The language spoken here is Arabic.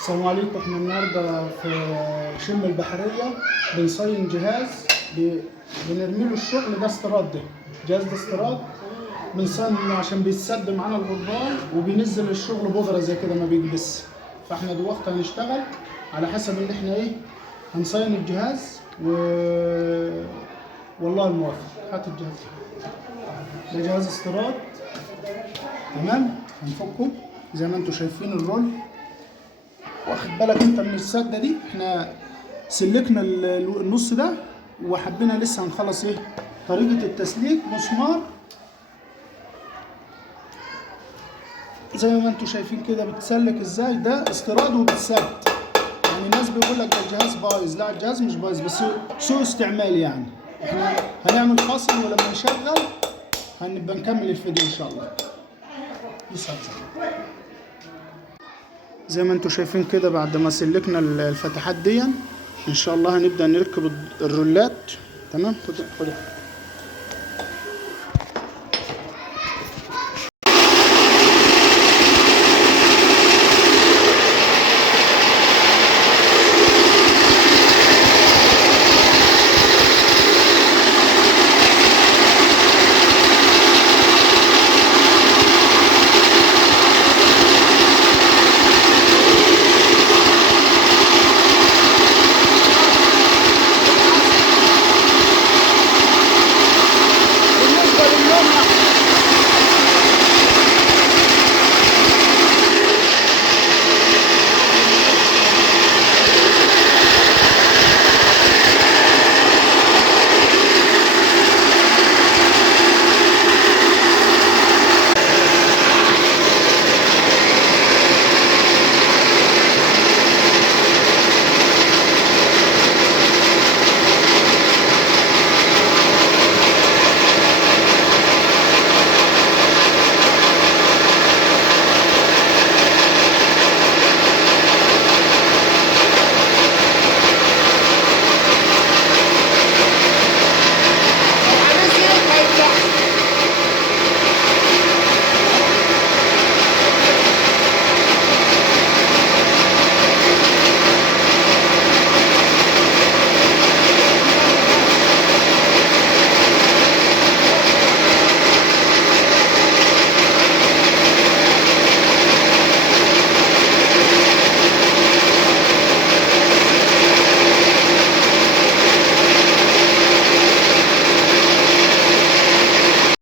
السلام عليكم. احنا النهارده في شم البحريه بنصين جهاز بنرمي له الشغل. ده استيراد، ده جهاز ده استيراد بنصين عشان بيتسد معانا الغربال وبينزل الشغل بودره زي كده ما بيكبس. فاحنا دلوقتي هنشتغل على حسب ان احنا هنصين الجهاز والله الموفق. هات الجهاز ده، جهاز استيراد تمام. هنفكه زي ما انتم شايفين الرول. واخد بالك انت من السده دي؟ احنا سلكنا النص ده وحبينا لسه هنخلص طريقه التسليك. مسمار زي ما انتم شايفين كده بتسلك ازاي. ده استيراد وبتسد. يعني الناس بيقول لك ده الجهاز بايظ، لا الجهاز مش بايظ بس سوء استعمال. يعني احنا هنعمل فاصل ولما نشغل هنبقى نكمل الفيديو ان شاء الله. يسعد زي ما انتم شايفين كده. بعد ما سلكنا الفتحات دي ان شاء الله هنبدأ نركب الرولات. تمام. خد